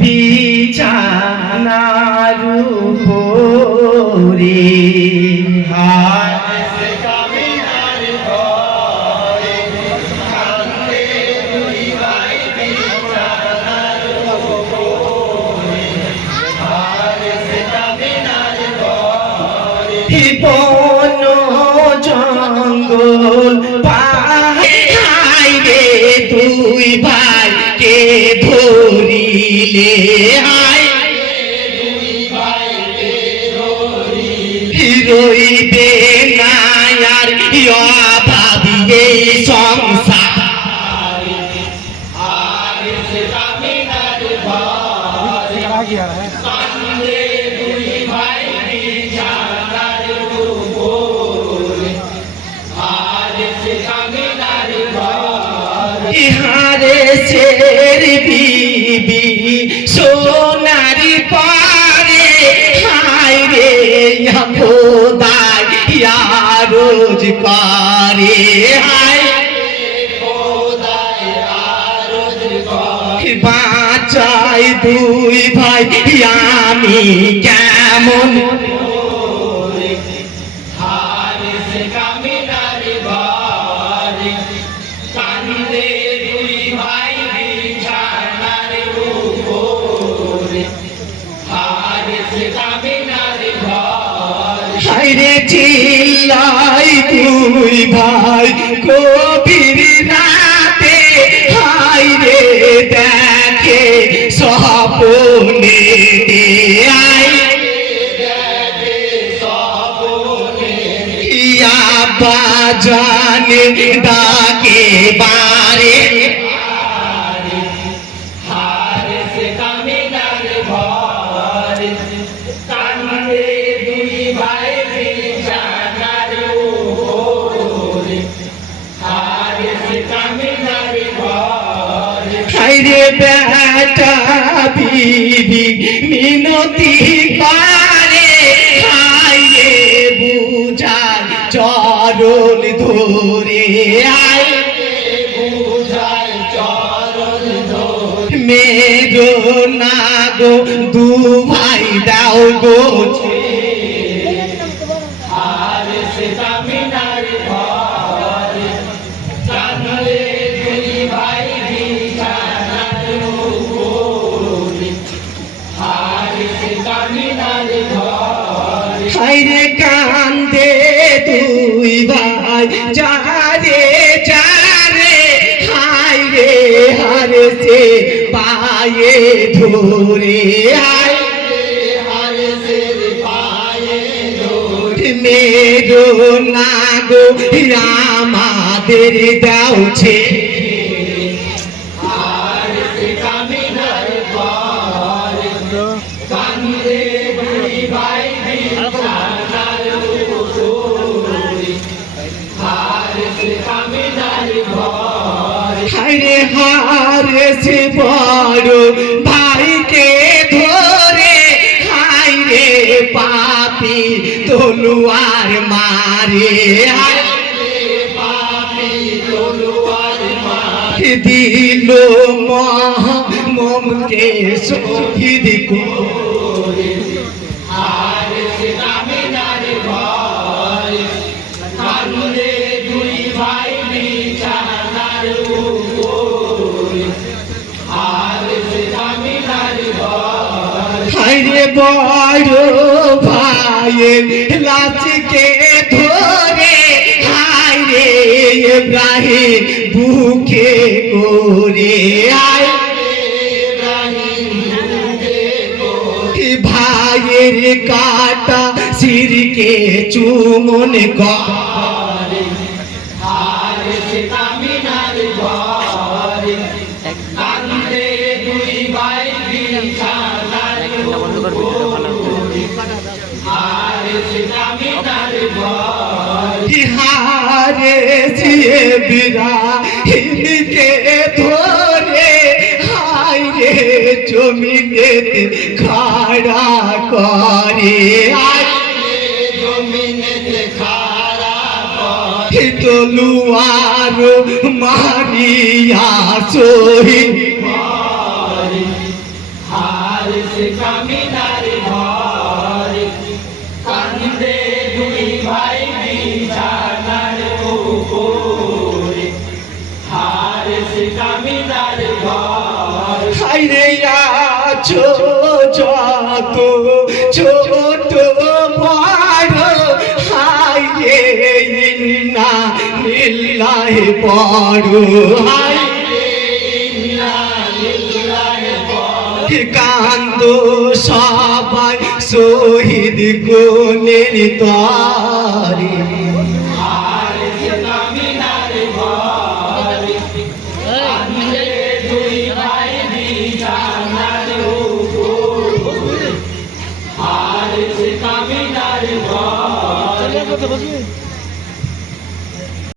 বিছানার উপরে বন জঙ্গল পাহাড়ে দুই ভাই কে ধরিলে রইবে না আর ভাবিয়ে সংসার ইহারে শের বিবি সোনারি পারে হায় রে খোদাই রোজ করে হায় বাঁচাই দুই ভাই আমি কেমন হায়রে চিল্লাই দুই ভাই গভীর রাতে হায়রে দেখে স্বপ্নে আব্বা জানে ডাকে বারে হায়রে বেটা বিবি মিনতি করে হায়রে বুঝার চরণ ধরে মেরো না গো দু ভাই দাও গো হায়রে কান্দে দুই ভাই যারে যারে হায়রে হারছে পায়ে ধরে মেরো না গো আমাদের দাওছে হায়রে হারেছে বড় ভাইকে ধরে হায়রে পাপি তলুয়ার মারে দিল মমকে শহীদ করে হায়রে বড় ভাইয়ের লাশকে ধরে হায়রে ইব্রাহিম বুকে করে ভাইয়ের কাটা শিরকে চুমন করে হারে জিয়ে বিরাহিমকে ধরে হায়রে জমিনে খাড়া করে তলুয়ার মারিয়া শহীদ হারিস কামিনার ঘরে কান্দে দুই ভাই বিছানার উপরে হারিস কামিনার ঘর হাইরে আছো যত ছোট বড় হাইরে ইন্না লিল্লাহি পড়ো কান্দ সবাই শহীদ গুণের তরে